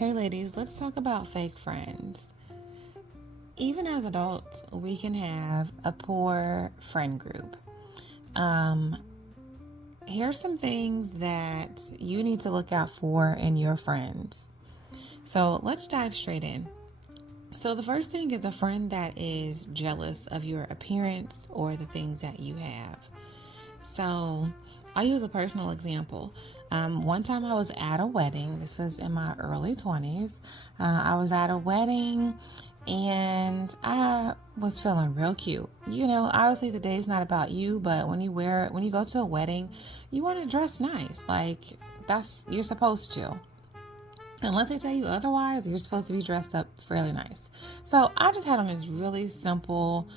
Hey ladies, let's talk about fake friends. Even as adults, we can have a poor friend group. Um, Here's some things that you need to look out for in your friends. So let's dive straight in. So the first thing is a friend that is jealous of your appearance or the things that you have. So I'll use a personal example. One time I was at a wedding. This was in my early 20s. I was at a wedding and I was feeling real cute. Obviously the day's not about you, but when you go to a wedding, you want to dress nice. Like you're supposed to. Unless they tell you otherwise, you're supposed to be dressed up fairly nice. So I just had on this really simple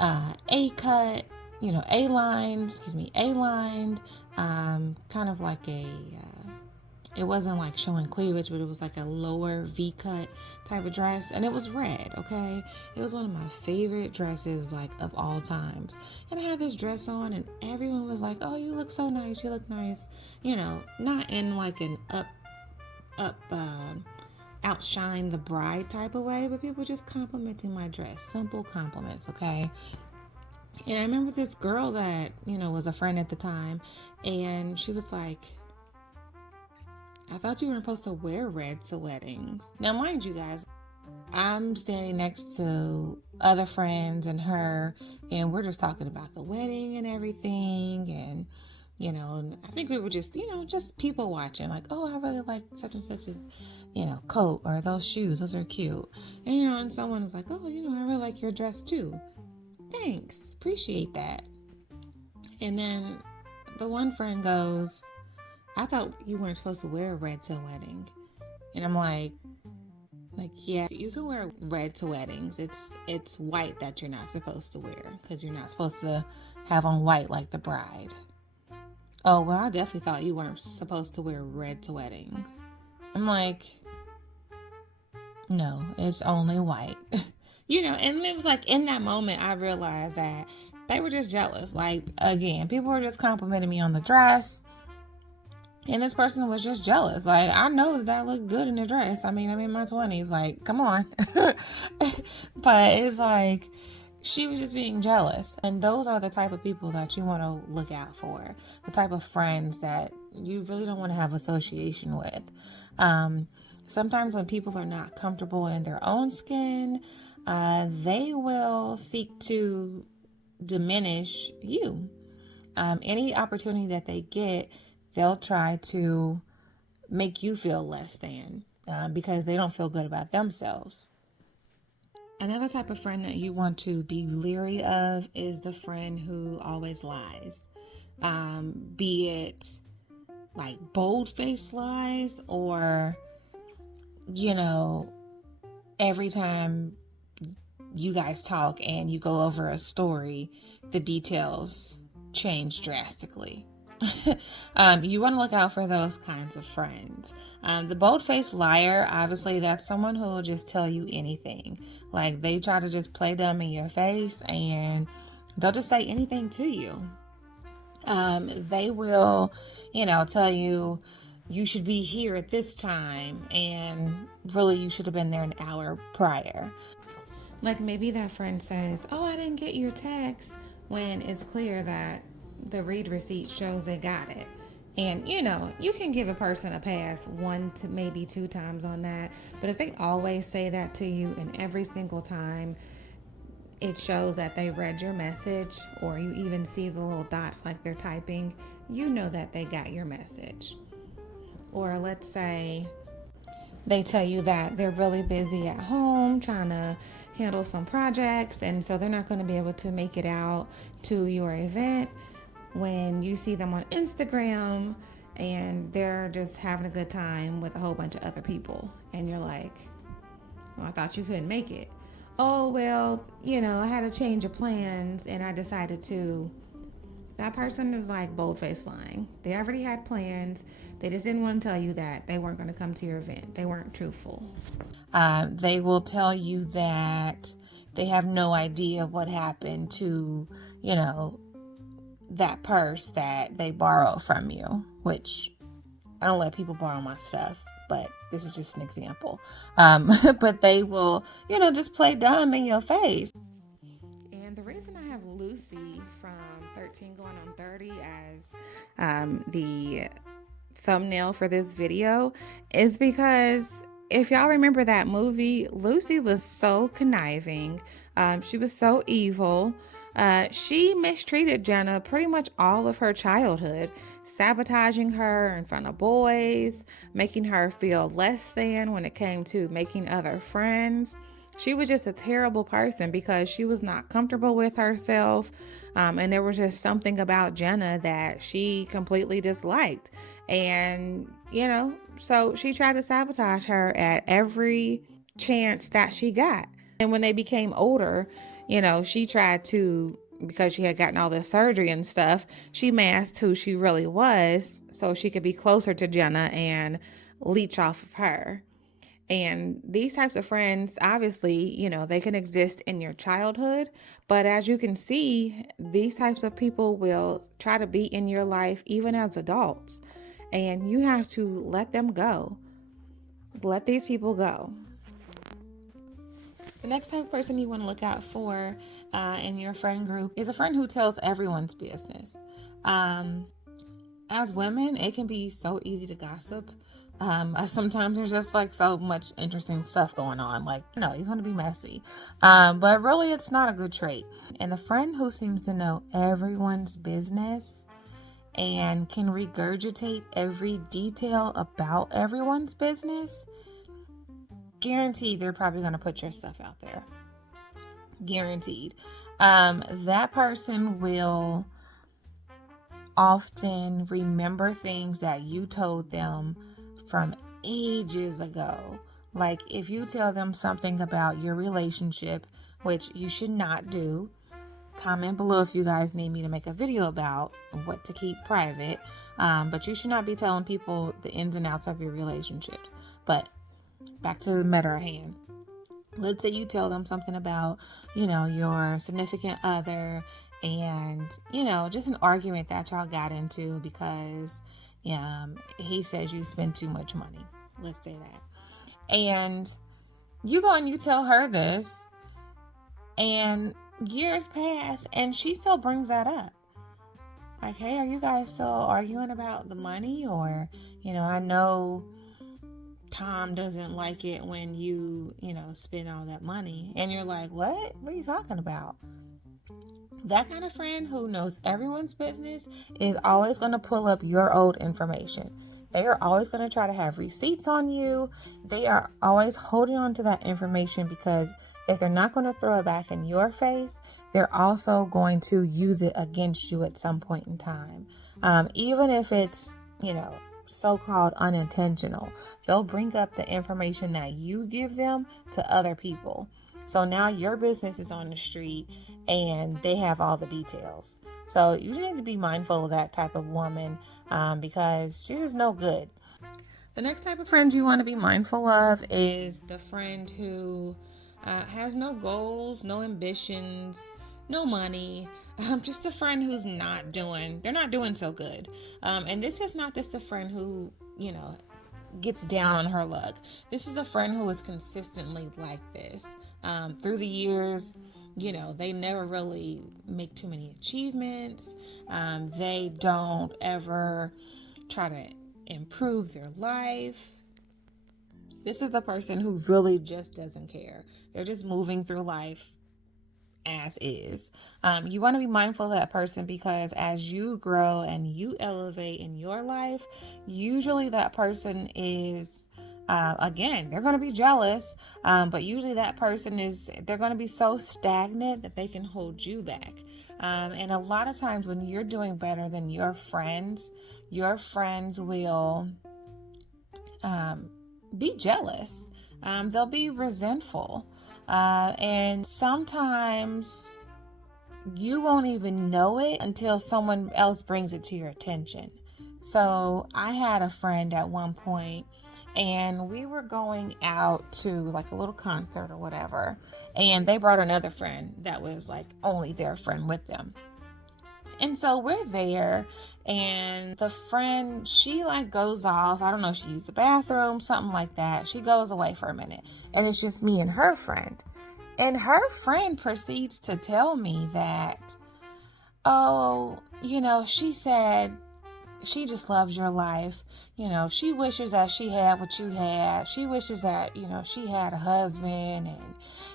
A-cut, A-lined, kind of like it wasn't like showing cleavage, but it was like a lower V-cut type of dress, and it was red, okay? It was one of my favorite dresses, like, of all times. And I had this dress on, and everyone was like, oh, you look so nice, you look nice. Not in like an outshine the bride type of way, but people just complimenting my dress. Simple compliments, okay? And I remember this girl that, was a friend at the time, and she was like, I thought you weren't supposed to wear red to weddings. Now, mind you guys, I'm standing next to other friends and her, and we're just talking about the wedding and everything, and I think we were just people watching, like, oh, I really like such and such's, coat or those shoes. Those are cute. And someone was like, oh, I really like your dress too. Thanks. Appreciate that. And then the one friend goes, I thought you weren't supposed to wear red to a wedding. And I'm like, yeah, you can wear red to weddings. It's white that you're not supposed to wear because you're not supposed to have on white like the bride. Oh, well, I definitely thought you weren't supposed to wear red to weddings. I'm like, no, it's only white. And it was like in that moment, I realized that they were just jealous. Like, again, people were just complimenting me on the dress. And this person was just jealous. Like, I know that I look good in the dress. I mean, I'm in my 20s. Like, come on. But it's like, she was just being jealous. And those are the type of people that you want to look out for. The type of friends that you really don't want to have association with. Sometimes when people are not comfortable in their own skin, they will seek to diminish you. Any opportunity that they get, they'll try to make you feel less than because they don't feel good about themselves. Another type of friend that you want to be leery of is the friend who always lies. Be it like bold-faced lies or, every time you guys talk and you go over a story, the details change drastically. You want to look out for those kinds of friends. The bold-faced liar, obviously, that's someone who will just tell you anything. Like, they try to just play dumb in your face and they'll just say anything to you. They will, tell you should be here at this time and really you should have been there an hour prior. Like, maybe that friend says, oh, I didn't get your text, when it's clear that the read receipt shows they got it. And, you can give a person a pass 1 to maybe 2 times on that. But if they always say that to you and every single time it shows that they read your message, or you even see the little dots like they're typing, you know that they got your message. Or let's say they tell you that they're really busy at home trying to handle some projects, and so they're not going to be able to make it out to your event. When you see them on Instagram and they're just having a good time with a whole bunch of other people, and you're like, well, I thought you couldn't make it. Oh, well, I had a change of plans and I decided to. That person is like bold-faced lying. They already had plans. They just didn't want to tell you that they weren't going to come to your event. They weren't truthful. They will tell you that they have no idea what happened to, that purse that they borrowed from you, which I don't let people borrow my stuff. but this is just an example. But they will, just play dumb in your face. And the reason I have Lucy from 13 going on 30 as the thumbnail for this video is because if y'all remember that movie, Lucy was so conniving. She was so evil. She mistreated Jenna pretty much all of her childhood, sabotaging her in front of boys, making her feel less than when it came to making other friends. She was just a terrible person because she was not comfortable with herself. And there was just something about Jenna that she completely disliked. And, so she tried to sabotage her at every chance that she got. And when they became older, she tried to, because she had gotten all this surgery and stuff, she masked who she really was so she could be closer to Jenna and leech off of her. And these types of friends, obviously, they can exist in your childhood. But as you can see, these types of people will try to be in your life even as adults. And you have to let them go. Let these people go. The next type of person you want to look out for in your friend group is a friend who tells everyone's business. As women, it can be so easy to gossip. Sometimes there's just so much interesting stuff going on. You want to be messy. But really, it's not a good trait. And the friend who seems to know everyone's business and can regurgitate every detail about everyone's business, guaranteed they're probably going to put your stuff out there. Guaranteed. That person will often remember things that you told them from ages ago. Like if you tell them something about your relationship, which you should not do, comment below if you guys need me to make a video about what to keep private. But you should not be telling people the ins and outs of your relationships. But back to the matter at hand. Let's say you tell them something about, your significant other and, just an argument that y'all got into because he says you spend too much money. Let's say that. And you go and you tell her this and years pass and she still brings that up. Like, hey, are you guys still arguing about the money? Or, I know Tom doesn't like it when you, spend all that money. And you're like, what? What are you talking about? That kind of friend who knows everyone's business is always going to pull up your old information. They are always going to try to have receipts on you. They are always holding on to that information because if they're not going to throw it back in your face, they're also going to use it against you at some point in time. Even if it's, so-called unintentional, they'll bring up the information that you give them to other people. So now your business is on the street and they have all the details. So you need to be mindful of that type of woman because she's just no good. The next type of friend you want to be mindful of is the friend who has no goals, no ambitions, no money. Just a friend who's they're not doing so good. And this is not just a friend who, gets down on her luck. This is a friend who is consistently like this. Through the years, they never really make too many achievements. They don't ever try to improve their life. This is the person who really just doesn't care. They're just moving through life as is. You want to be mindful of that person because as you grow and you elevate in your life, usually that person is again, they're going to be jealous, but usually that person they're going to be so stagnant that they can hold you back. And a lot of times when you're doing better than your friends will be jealous. They'll be resentful. And sometimes you won't even know it until someone else brings it to your attention. So I had a friend at one point and we were going out to a little concert or whatever. And they brought another friend that was only their friend with them. And so we're there, and the friend, she like goes off. I don't know if she used the bathroom, something like that. She goes away for a minute, and it's just me and her friend. And her friend proceeds to tell me that, oh, she said she just loves your life. She wishes that she had what you had. She wishes that, she had a husband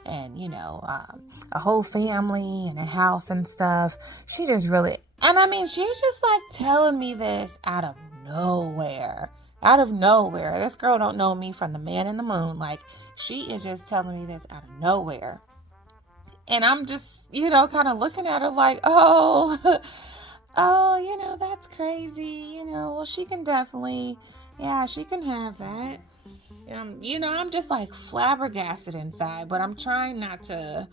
and a whole family and a house and stuff. She just really, and I mean, she's just like telling me this out of nowhere. Out of nowhere. This girl don't know me from the man in the moon. Like, she is just telling me this out of nowhere. And I'm just, kind of looking at her like, oh, oh, that's crazy. Well, she can definitely, yeah, she can have that. I'm just like flabbergasted inside, but I'm trying not to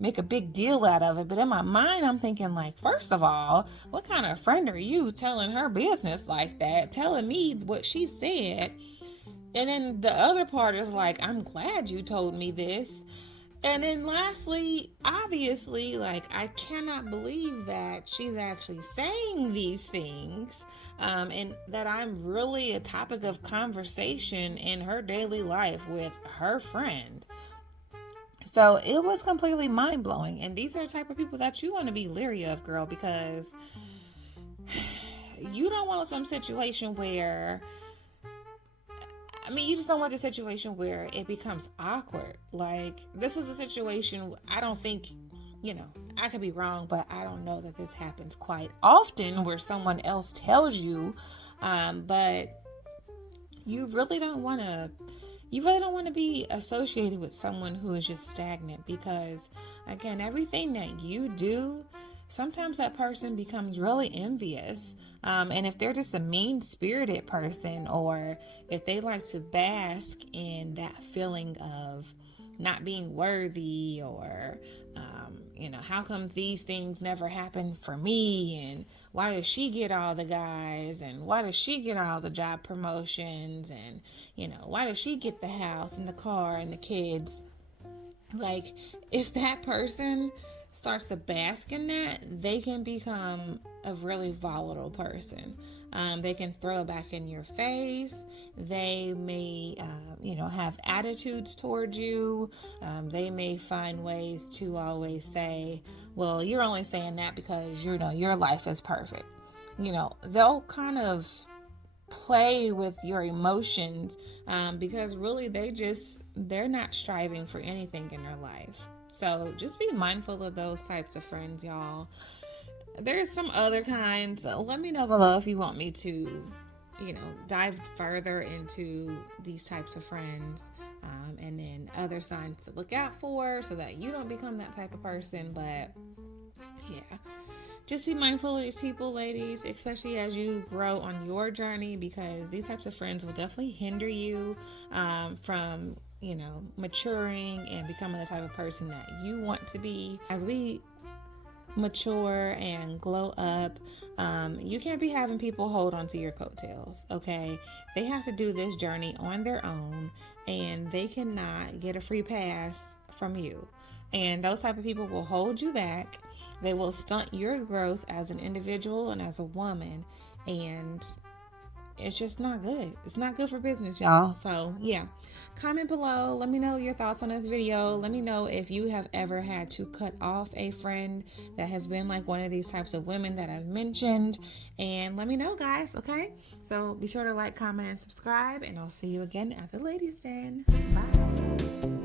make a big deal out of it. But in my mind, I'm thinking like, first of all, what kind of friend are you telling her business like that, telling me what she said? And then the other part is like, I'm glad you told me this. And then lastly, obviously, like, I cannot believe that she's actually saying these things, and that I'm really a topic of conversation in her daily life with her friend. So it was completely mind-blowing. And these are the type of people that you want to be leery of, girl, because you don't want some situation where, you just don't want the situation where it becomes awkward. Like, this was a situation, I don't think, I could be wrong, but I don't know that this happens quite often where someone else tells you, but you really don't want to be associated with someone who is just stagnant, because, again, everything that you do, sometimes that person becomes really envious. And if they're just a mean-spirited person, or if they like to bask in that feeling of not being worthy, or, how come these things never happen for me? And why does she get all the guys? And why does she get all the job promotions? And, why does she get the house and the car and the kids? Like, if that person starts to bask in that, they can become a really volatile person. They can throw it back in your face. They may, have attitudes towards you. They may find ways to always say, well, you're only saying that because, your life is perfect. They'll kind of play with your emotions, because really they're not striving for anything in their life. So just be mindful of those types of friends, y'all. There's some other kinds. Let me know below if you want me to, dive further into these types of friends, and then other signs to look out for so that you don't become that type of person. But yeah, just be mindful of these people, ladies, especially as you grow on your journey, because these types of friends will definitely hinder you from maturing and becoming the type of person that you want to be. As we mature and glow up, you can't be having people hold on to your coattails, okay? They have to do this journey on their own, and they cannot get a free pass from you. And those type of people will hold you back. They will stunt your growth as an individual and as a woman, and it's just not good. It's not good for business, y'all. So yeah, comment below. Let me know your thoughts on this video. Let me know if you have ever had to cut off a friend that has been like one of these types of women that I've mentioned. And let me know, guys, okay? So be sure to like, comment, and subscribe. And I'll see you again at the ladies' den. Bye.